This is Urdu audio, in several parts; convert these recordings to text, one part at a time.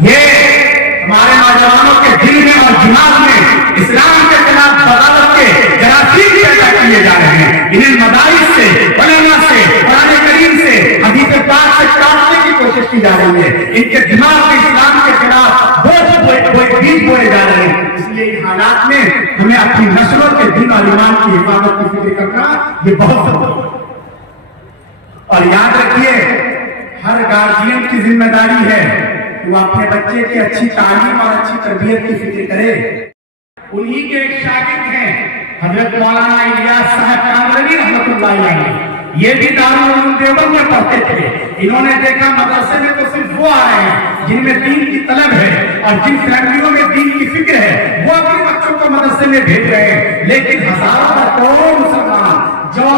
یہ ہمارے نوجوانوں کے دل میں اور دماغ میں اسلام کے خلاف بغاوت کے جراثیم پیدا کیے جا رہے ہیں. انہیں مدارس سے، علماء سے، قرآن کریم سے، حدیث پاک سے کاٹنے کی کوشش کی جا رہی ہے. ان کے دماغ میں اسلام کے خلاف بیج بوئے جا رہے ہیں. اس لیے ان حالات میں ہمیں اپنی نسلوں کے دین اور ایمان کی حفاظت کی فکر کرنا یہ بہت ضروری ہے. اور یاد رکھیے، ہر گارجین کی ذمہ داری ہے کہ وہ اپنے بچے کی اچھی تعلیم اور اچھی تربیت کی فکر کرے. انہی کے ایک شاگرد ہیں حضرت مولانا الیاس صاحب کامرانی رحمۃ اللہ علیہ. یہ بھی دارالعلوم دیوبند میں پڑھتے تھے. انہوں نے دیکھا مدرسے میں تو صرف وہ آئے ہیں جن میں دین کی طلب ہے اور جن فیملیوں میں دین کی فکر ہے، وہ اپنے بچوں کو مدرسے میں بھیج رہے ہیں. لیکن ہزاروں اور کروڑوں مسلمان جو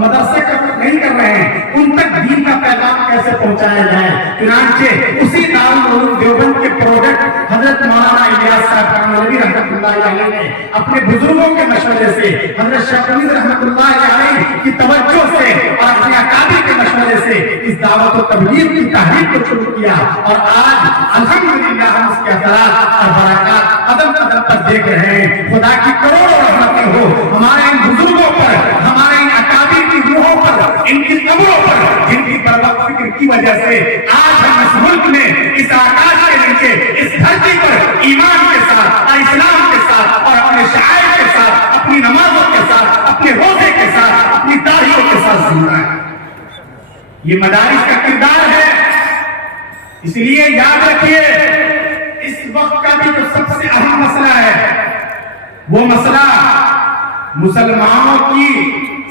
مدرسے کا نہیں کر رہے ہیں، ان تک دین کا پیغام کیسے پہنچایا جائے. چنانچہ اسی دارالعلوم دیوبند کے پروڈکٹ حضرت مولانا الیاس صاحب کامرانی رحمۃ اللہ علیہ نے اپنے بزرگوں کے مشورے سے، حضرت شیخ امید رحمۃ اللہ علیہ کی توجہ سے اور اپنے اکابر کے مشورے سے اس دعوت و تبلیغ کی تحریک کو شروع کیا. اور آج الحمدللہ ہم اس کے اثرات اور برکات قدم قدم پر دیکھ رہے ہیں. خدا کی کروڑوں رحمتیں ہو ہمارے ان بزرگوں پر، ہمارے ان اکابر کی روحوں پر، ان کی قبروں پر، جن کی بروقت فکر کی وجہ سے آج ہم اس ملک میں، اس آکاش کے نیچے، اس دھرتی پر ایمان کے ساتھ اور اسلام کے ساتھ اور اپنے شعائر کے ساتھ، اپنی نمازوں کے ساتھ، اپنے روزے کے ساتھ، اپنی داڑھیوں کے ساتھ زندہ ہیں. یہ مدارس کا کردار ہے. اس لیے یاد رکھیے، اس وقت کا بھی جو سب سے اہم مسئلہ ہے وہ مسئلہ مسلمانوں کی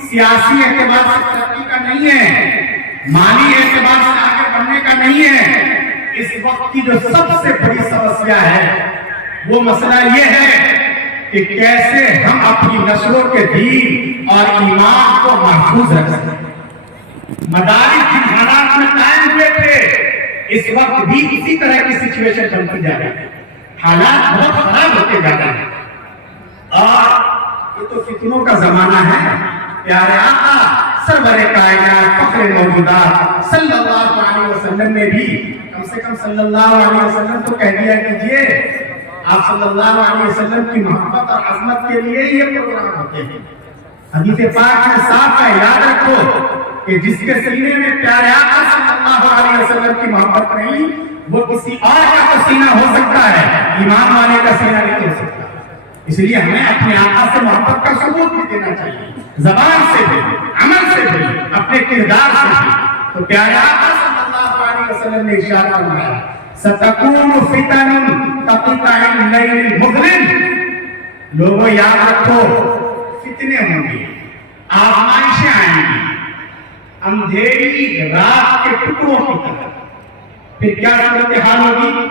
سیاسی اعتبار سے ترقی کا نہیں ہے، مالی اعتبار سے آگے بڑھنے کا نہیں ہے. اس وقت کی جو سب سے بڑی سمسیا ہے وہ مسئلہ یہ ہے کہ کیسے ہم اپنی نسلوں کے دین اور ایمان کو محفوظ رکھ سکیں. مدارس جن حالات میں قائم ہوئے تھے، اس وقت بھی اسی طرح کی سچویشن چلتی جا رہی ہے. حالات بہت خراب ہوتے جا رہے ہیں. اور یہ تو فتنوں کا زمانہ ہے. پیارے آقا سرور کائنات فخر موجودات صلی اللہ علیہ وسلم نے بھی کم سے کم صلی اللہ علیہ وسلم تو کہہ دیا کیجئے. آپ صلی اللہ علیہ وسلم کی محبت اور عظمت کے لیے یہ پروگرام ہوتے ہیں. حدیث پاک میں صاف ہے، یاد رکھو کہ جس کے سینے میں پیارے آقا صلی اللہ علیہ وسلم کی محبت نہیں، وہ کسی اور کا تو سینہ ہو سکتا ہے، ایمان والے کا سینہ نہیں ہو سکتا. اس لیے ہمیں اپنے آقا سے محبت کا ثبوت بھی دینا چاہیے، زبان سے بھی، عمل سے بھی، اپنے کردار سے بھی. تو پیارے آقا صلی اللہ علیہ وسلم نے ارشاد فرمایا، ستکون فتن کقطع اللیل المظلم. لوگوں یاد رکھو، فتنے ہوں گے، آزمائشیں آئیں گی اندھیری رات کے ٹکڑوں کی طرح. پھر کیا صورتحال ہوگی؟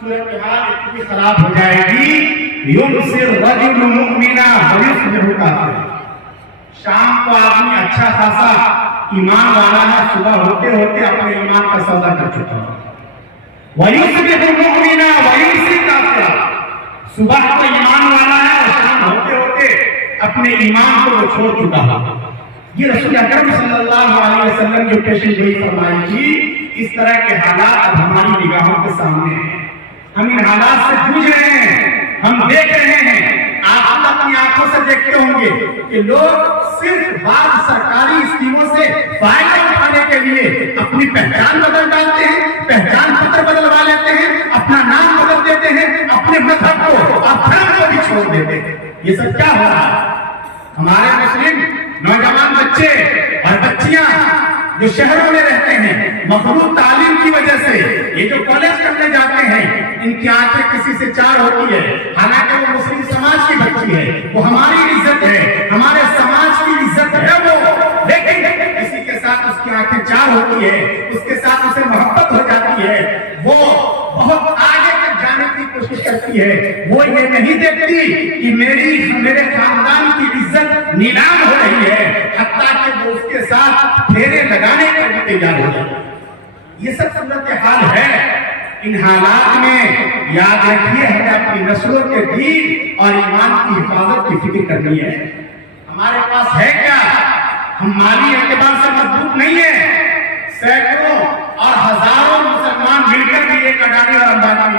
صورتحال اتنی خراب ہو جائے گی، یمسی الرجل مؤمنا ویصبح کافرا. شام کو آدمی اچھا خاصا ایمان والا ہے، صبح ہوتے ہوتے اپنے ایمان کا سودا کر چکا ہے. ویصبح مؤمنا ویمسی کافرا. صبح کو ایمان والا ہے اور شام ہوتے ہوتے اپنے ایمان کو وہ چھوڑ چکا ہے. یہ رسول اکرم صلی اللہ علیہ وسلم جو پیشن گوئی فرمائی تھی، اس طرح کے حالات اب ہماری نگاہوں کے سامنے ہیں. ہم ان حالات سے جوجھ رہے ہیں، ہم دیکھ رہے ہیں. آپ اپنی آنکھوں سے دیکھتے ہوں گے کہ لوگ صرف بعض سرکاری اسکیموں سے فائدہ اٹھانے کے لیے اپنی پہچان بدل ڈالتے ہیں، پہچان پتر بدلوا لیتے ہیں، اپنا نام بدل دیتے ہیں، اپنے مذہب کو اور دھرم کو بھی چھوڑ دیتے ہیں. یہ سب کیا ہو رہا ہے؟ ہمارے مسلم نوجوان بچے اور بچیاں جو شہروں میں رہتے ہیں، مخلوط تعلیم کی وجہ سے یہ جو کالج کرنے جاتے ہیں، ان کی آنکھیں کسی سے چار ہوتی ہے. حالانکہ وہ مسلم سماج کی بچی ہے، وہ ہماری عزت ہے، ہمارے سماج کی عزت ہے وہ. لیکن کسی کے ساتھ اس کی آنکھیں چار ہوتی ہے، اس کے ساتھ اسے محبت ہو جاتی ہے، وہ بہت آگے تک جانے کی کوشش کرتی ہے. وہ یہ نہیں دیکھتی کہ میرے خاندان کی عزت نیلام ہو رہی ہے، حتیٰ کہ وہ اس کے ساتھ پھیرے لگانے کا بھی تیار ہو جاتا ہے. یہ سب صورتحال ہے. ان حالات میں یاد رکھیے، ہمیں اپنی نسلوں کے دین اور ایمان کی حفاظت کی فکر کرنی ہے. ہمارے پاس ہے کیا؟ ہم مالی اعتبار سے مضبوط نہیں ہیں. سینکڑوں اور ہزاروں مسلمان مل کر بھی ایک اڈانی اور امبانی